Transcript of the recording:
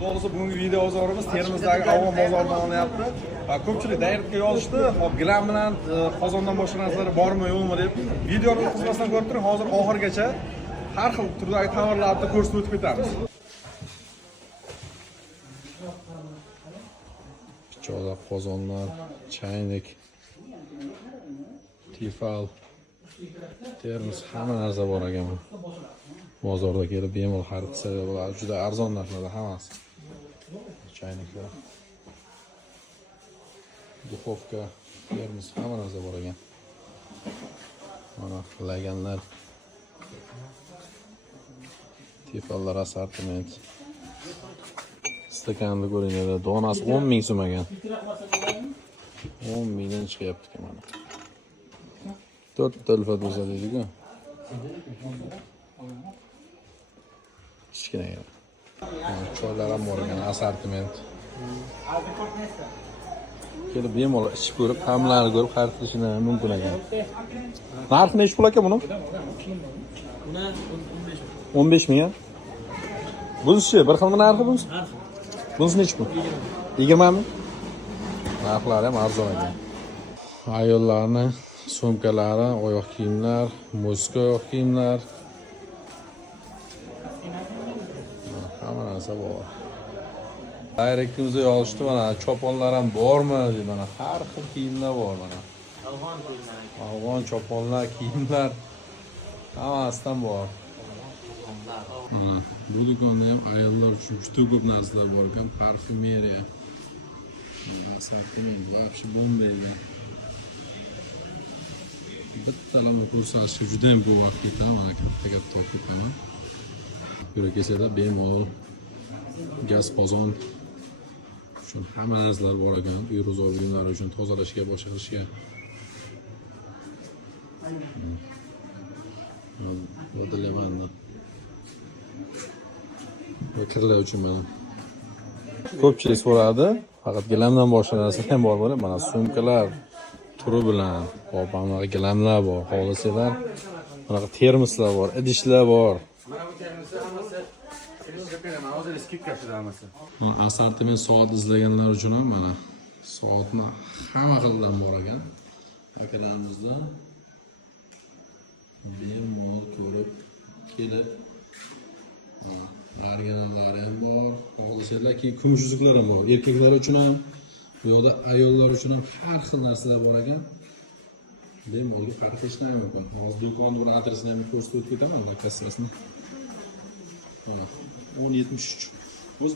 Doğrusu bugungi video bozorimiz Termizdagi Avon bozoridan olyapti. Ko'pchilik dayetga yozishdi. Hop, gilam bilan qozondan boshqa narsalar bormi, yo'qmi deb. Videoni o'tkazmasdan ko'rib turing, hozir oxirigacha har xil turdagi tovarlarni ko'rsatib o'tib ketamiz. Pichoqlar, qozonlar, chaynik, tifal, termos, hamma narsa bor ekan. Bozorda kelib bemalol xarid qilsa bo'ladi. Juda arzon narxlarda hammasi. Chayniklar, duxovka, termos, hamma narsa bor ekan. Mana laganlar, tifallar assortiment. Stakanni ko'ringlar, donasi 10 ming so'm ekan. 10 mingdan chiqyapti mana. 4 talfat bo'lsa deydi-ku. Kichkina. Choylar ham bor ekan, assortiment. Kelib bemalol ichib ko'rib, hamlarini ko'rib xarid qilishini mumkin ekan. Narxi necha pul ekan buni? Buni 15 ming. Bunisi bir xilmi narxi bunisi? Bunisi necha pul? 20 ming. Narxlari ham arzon ekan. Ayollarning sumkalari, oyoq kiyimlar, muzika oyoq kiyimlar. Hamma narsa bor. Direktimizga yozishdi mana, choponlar ham bormi deb, mana har xil kiyimlar bor mana. Afg'on choponlar, kiyimlar hammasidan bor. Bu do'konda ham ayollar uchun juda ko'p narsalar bor ekan, parfumeriya. Assortiment вообще bombaydi. Bittalarni ko'rsatishga juda ham ko'p vaqt ketadi, mana katta-katta olib ketaman. Yura kelsa bemalol gaz qozon uchun hamma narsalar bor ekan. Uy ro'zg'or buyumlari uchun tozalashga, boshqa qilishga. Vodolevanda. Va kirlar uchun mana. Ko'pchilik so'radi, faqat gilamdan boshqa narsa ham bor bo'ladi. Mana sumkalar turi bilan, hopamlar gilamlar bor, xohlasalar. Mana termoslar bor, idishlar bor. Mana bu termoslar hammasi hozir eski kashida hammasi. Assortiment soat izlaganlar uchun ham mana soatni hamma xildan bor ekan. Akalarimizda bemalol ko'rib kelib, arganalari ham bor, xohlasalar keyin kumush uzuklar ham bor. Erkaklar uchun ham, bu yoqda ayollar uchun ham har xil narsalar bor ekan. Bemalol farq qilishdan mumkin. Hozir do'konni bir adresini ham ko'rsatib o'tib ketaman, kassasini. 1073